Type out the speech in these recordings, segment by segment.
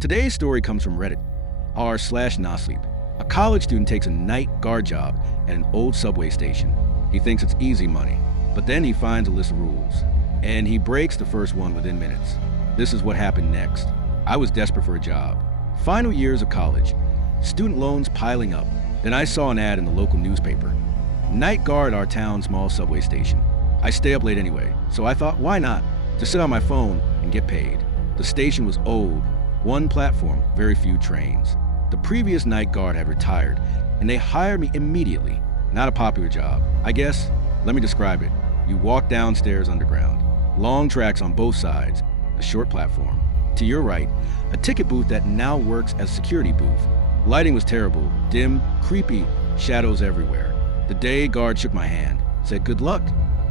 Today's story comes from Reddit, r/nosleep. A college student takes a night guard job at an old subway station. He thinks it's easy money, but then he finds a list of rules, and he breaks the first one within minutes. This is what happened next. I was desperate for a job. Final years of college, student loans piling up. Then I saw an ad in the local newspaper. Night guard our town's small subway station. I stay up late anyway, so I thought, why not? Just sit on my phone and get paid. The station was old, one platform, very few trains. The previous night guard had retired, and they hired me immediately. Not a popular job, I guess. Let me describe it. You walk downstairs underground. Long tracks on both sides, a short platform. To your right, a ticket booth that now works as a security booth. Lighting was terrible, dim, creepy, shadows everywhere. The day guard shook my hand, said good luck,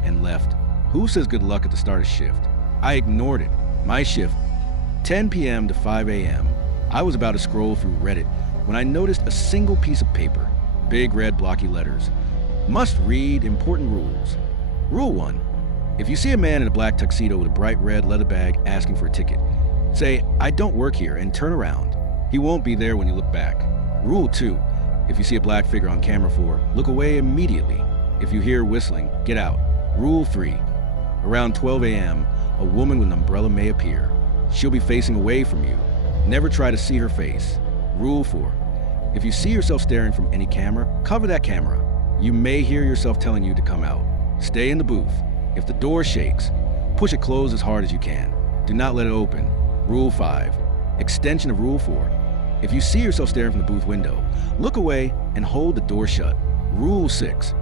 and left. Who says good luck at the start of shift? I ignored it. My shift, 10 p.m. to 5 a.m. I was about to scroll through Reddit when I noticed a single piece of paper, big red blocky letters. Must read important rules. Rule 1. If you see a man in a black tuxedo with a bright red leather bag asking for a ticket, say, I don't work here, and turn around. He won't be there when you look back. Rule 2. If you see a black figure on camera 4, look away immediately. If you hear whistling, get out. Rule 3. Around 12 a.m., a woman with an umbrella may appear. She'll be facing away from you. Never try to see her face. Rule 4. If you see yourself staring from any camera, cover that camera. You may hear yourself telling you to come out. Stay in the booth. If the door shakes, push it closed as hard as you can. Do not let it open. Rule 5. Extension of Rule 4. If you see yourself staring from the booth window, look away and hold the door shut. Rule 6.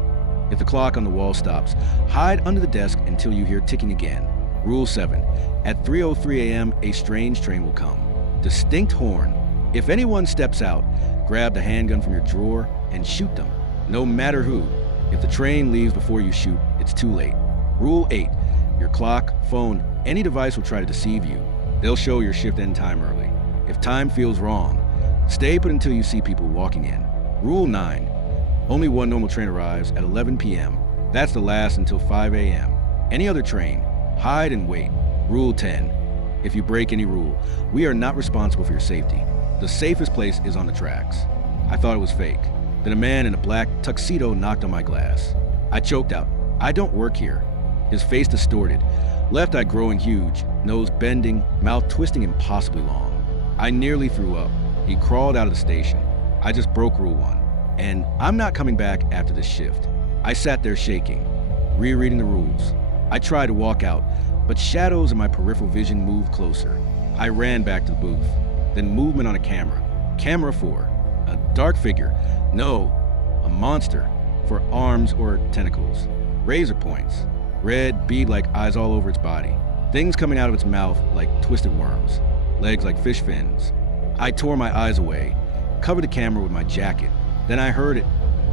If the clock on the wall stops, hide under the desk until you hear ticking again. Rule 7. At 3:03 a.m., a strange train will come. Distinct horn. If anyone steps out, grab the handgun from your drawer and shoot them. No matter who. If the train leaves before you shoot, it's too late. Rule 8. Your clock, phone, any device will try to deceive you. They'll show your shift end time early. If time feels wrong, stay put until you see people walking in. Rule 9. Only one normal train arrives at 11 p.m. That's the last until 5 a.m. Any other train, hide and wait. Rule 10. If you break any rule, we are not responsible for your safety. The safest place is on the tracks. I thought it was fake. Then a man in a black tuxedo knocked on my glass. I choked out, I don't work here. His face distorted, left eye growing huge, nose bending, mouth twisting impossibly long. I nearly threw up. He crawled out of the station. I just broke Rule 1. And I'm not coming back after this shift. I sat there shaking, rereading the rules. I tried to walk out, but shadows in my peripheral vision moved closer. I ran back to the booth. Then movement on a camera. Camera 4. A dark figure. No, a monster. For arms or tentacles. Razor points. Red, bead-like eyes all over its body. Things coming out of its mouth like twisted worms. Legs like fish fins. I tore my eyes away, covered the camera with my jacket. Then I heard it.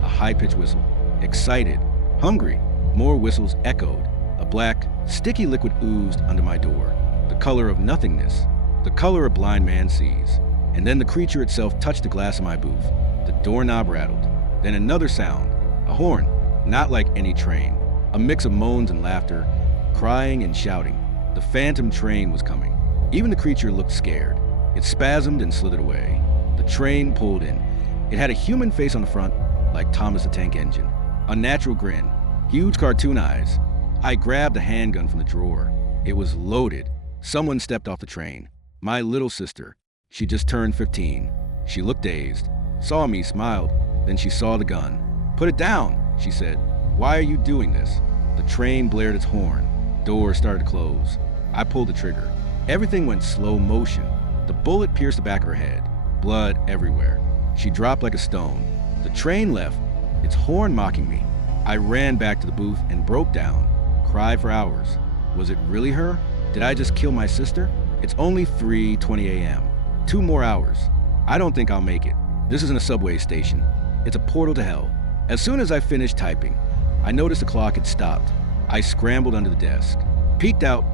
A high-pitched whistle. Excited. Hungry. More whistles echoed. A black, sticky liquid oozed under my door. The color of nothingness. The color a blind man sees. And then the creature itself touched the glass of my booth. The doorknob rattled. Then another sound. A horn. Not like any train. A mix of moans and laughter, crying and shouting. The phantom train was coming. Even the creature looked scared. It spasmed and slithered away. The train pulled in. It had a human face on the front, like Thomas the Tank Engine. A natural grin. Huge cartoon eyes. I grabbed the handgun from the drawer. It was loaded. Someone stepped off the train. My little sister. She just turned 15. She looked dazed. Saw me, smiled. Then she saw the gun. Put it down, she said. Why are you doing this? The train blared its horn. Doors started to close. I pulled the trigger. Everything went slow motion. The bullet pierced the back of her head. Blood everywhere. She dropped like a stone. The train left, its horn mocking me. I ran back to the booth and broke down. Cried for hours. Was it really her? Did I just kill my sister? It's only 3:20 a.m. 2 more hours. I don't think I'll make it. This isn't a subway station. It's a portal to hell. As soon as I finished typing, I noticed the clock had stopped. I scrambled under the desk. Peeked out.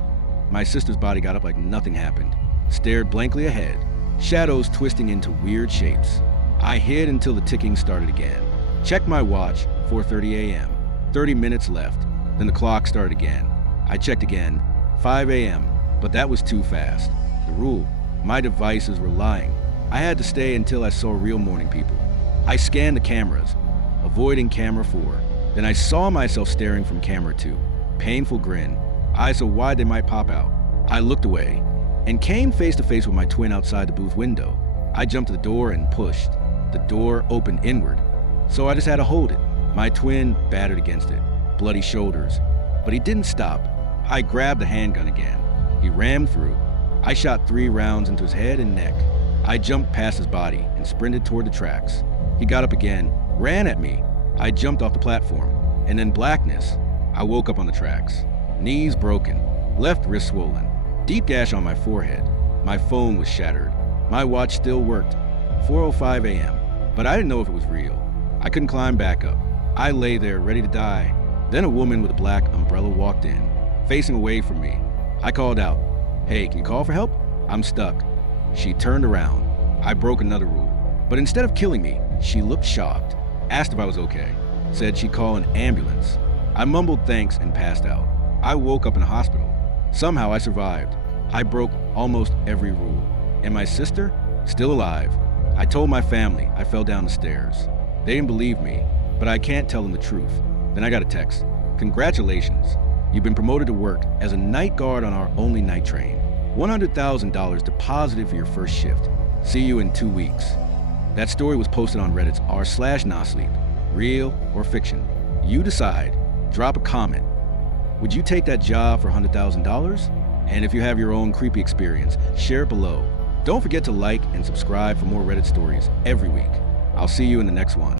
My sister's body got up like nothing happened. Stared blankly ahead. Shadows twisting into weird shapes. I hid until the ticking started again. Checked my watch, 4:30 a.m. 30 minutes left. Then the clock started again. I checked again, 5 a.m., but that was too fast. The rule, My devices were lying. I had to stay until I saw real morning people. I scanned the cameras, avoiding camera 4. Then I saw myself staring from camera 2. Painful grin, eyes so wide they might pop out. I looked away and came face to face with my twin outside the booth window. I jumped to the door and pushed. The door opened inward, so I just had to hold it. My twin battered against it, bloody shoulders, but he didn't stop. I grabbed the handgun again. He rammed through. I shot 3 rounds into his head and neck. I jumped past his body and sprinted toward the tracks. He got up again, ran at me. I jumped off the platform, and in blackness, I woke up on the tracks. Knees broken, left wrist swollen, deep gash on my forehead. My phone was shattered. My watch still worked, 4:05 a.m., but I didn't know if it was real. I couldn't climb back up. I lay there ready to die. Then a woman with a black umbrella walked in, facing away from me. I called out, "Hey, can you call for help? I'm stuck." She turned around. I broke another rule. But instead of killing me, she looked shocked, asked if I was okay, said she'd call an ambulance. I mumbled thanks and passed out. I woke up in a hospital. Somehow I survived. I broke almost every rule. And my sister? Still alive. I told my family I fell down the stairs. They didn't believe me, but I can't tell them the truth. Then I got a text. "Congratulations. You've been promoted to work as a night guard on our only night train. $100,000 deposited for your first shift. See you in 2 weeks." That story was posted on Reddit's r/nosleep. Real or fiction? You decide. Drop a comment. Would you take that job for $100,000? And if you have your own creepy experience, share it below. Don't forget to like and subscribe for more Reddit stories every week. I'll see you in the next one.